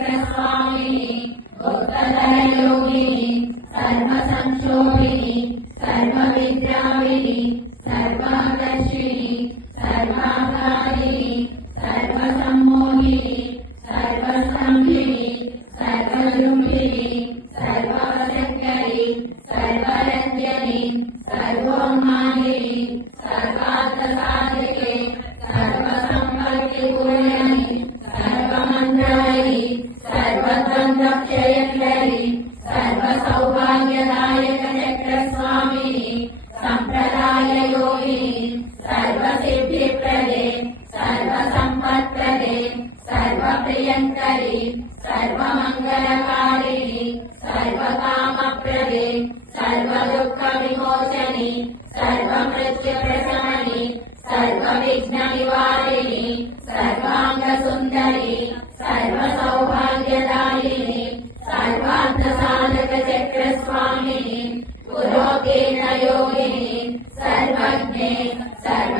चक्रस्वामिनि भक्तदलयोगिनि सर्वसंक्षोभिनि सर्वविद्याविनि सर्वाकर्षिणि सर्वाकारिणि सर्वसम्मोहिनि सर्वसंभिनि सर्वजृम्भिनि सर्वशक्करि सर्वरञ्जनि सर्वोन्मादिनि सर्वार्थसाधिके सर्वसम्पत्तिपूर्णनि सर्वमङ्गलनि सर्वद्वन्द्वक्षयङ्करि सर्वसौभाग्यदायक चक्रस्वामिनि सम्प्रदाययोगिनि सर्वसिद्धिप्रदे सर्वसम्पत्प्रदे सर्वप्रियङ्करि सर्वमङ्गलकारिणि सर्वकामप्रदे सर्वदुःखविमोचनि सर्वमृत्युप्रशमनि सर्वविघ्ननिवारिणि सर्वाङ्गसुन्दरि सर्वसौभाग्यदायिनि सर्वार्थसाधक चक्रस्वामिनि पुरोकेण योगिनि सर्वज्ञे सर्व